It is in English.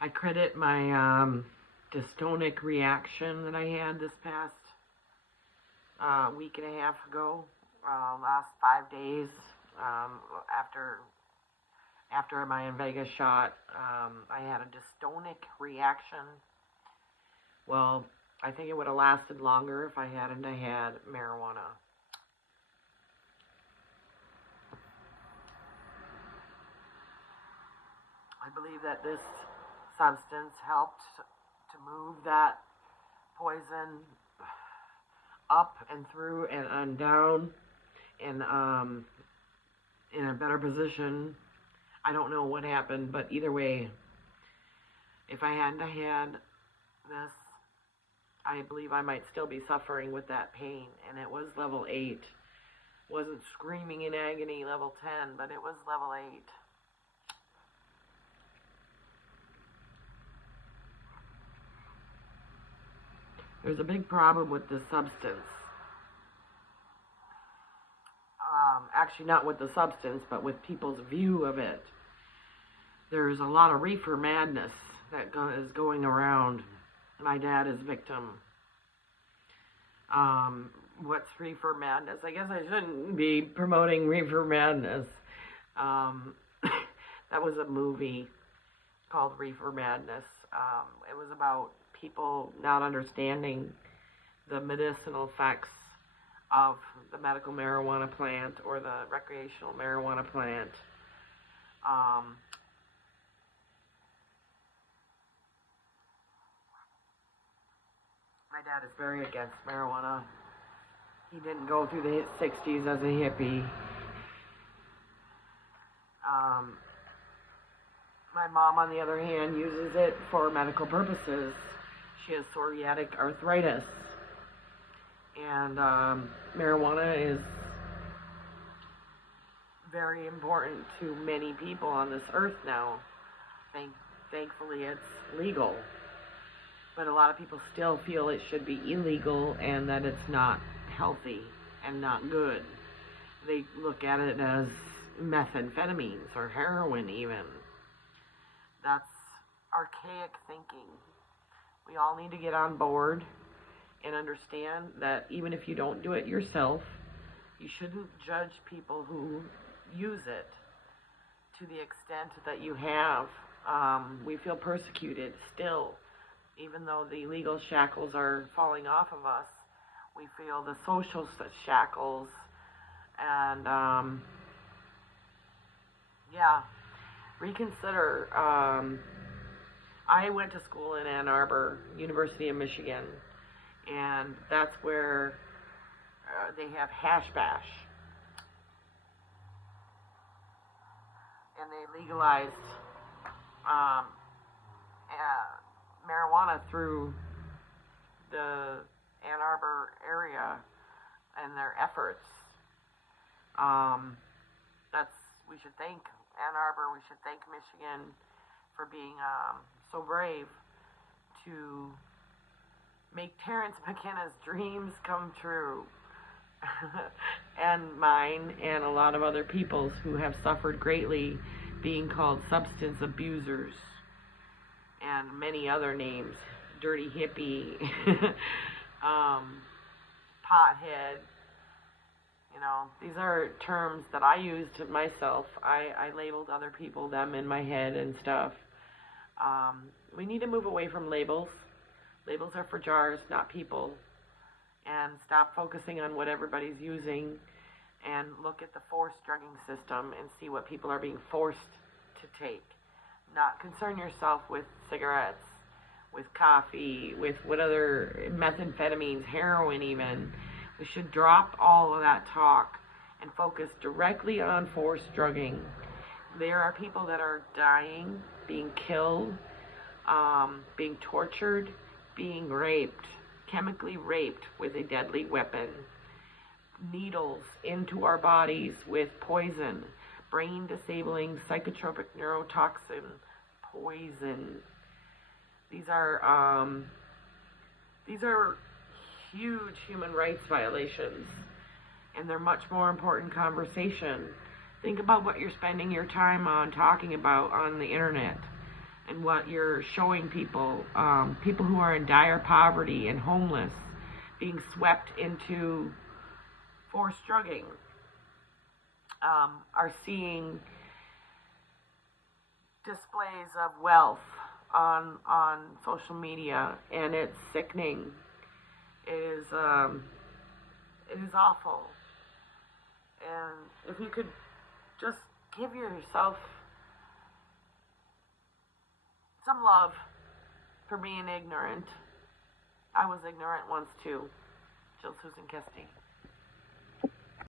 I credit my dystonic reaction that I had this past week and a half ago, last 5 days after my in Vegas shot. I had a dystonic reaction. Well, I think it would have lasted longer if I hadn't had marijuana. I believe that this substance helped to move that poison up and through and down and in a better position. I don't know what happened, but either way, if I hadn't had this, I believe I might still be suffering with that pain. And it was level 8. Wasn't screaming in agony level 10, but it was level 8. There's a big problem with this substance. Actually, not with the substance, but with people's view of it. There's a lot of reefer madness that is going around. My dad is victim. What's reefer madness? I guess I shouldn't be promoting reefer madness. That was a movie called Reefer Madness. It was about people not understanding the medicinal effects of the medical marijuana plant or the recreational marijuana plant. My dad is very against marijuana. He didn't go through the 60s as a hippie. My mom, on the other hand, uses it for medical purposes. She has psoriatic arthritis. And marijuana is very important to many people on this earth now. Thankfully, it's legal. But a lot of people still feel it should be illegal and that it's not healthy and not good. They look at it as methamphetamines or heroin even. That's archaic thinking. We all need to get on board and understand that even if you don't do it yourself, you shouldn't judge people who use it to the extent that you have. We feel persecuted still. Even though the legal shackles are falling off of us, we feel the social shackles. And, reconsider. I went to school in Ann Arbor, University of Michigan, and that's where they have hash bash. And they legalized marijuana through the Ann Arbor area and their efforts. We should thank Ann Arbor, we should thank Michigan for being so brave to make Terrence McKenna's dreams come true. And mine and a lot of other people's who have suffered greatly being called substance abusers and many other names, dirty hippie, pothead. You know, these are terms that I used myself. I labeled other people them in my head and stuff. We need to move away from labels. Labels are for jars, not people. And stop focusing on what everybody's using and look at the forced drugging system and see what people are being forced to take. Not concern yourself with cigarettes, with coffee, with what other methamphetamines, heroin even. We should drop all of that talk and focus directly on forced drugging. There are people that are dying, being killed, being tortured, being raped, chemically raped with a deadly weapon. Needles into our bodies with poison, brain-disabling psychotropic neurotoxin, poison. These are huge human rights violations, and they're much more important conversation. Think about what you're spending your time on talking about on the internet. and what you're showing people. People who are in dire poverty and homeless being swept into forced drugging are seeing displays of wealth on social media, and it's sickening. It is awful. And if you could just give yourself some love for being ignorant. I was ignorant once too. Jill Susan Kesty.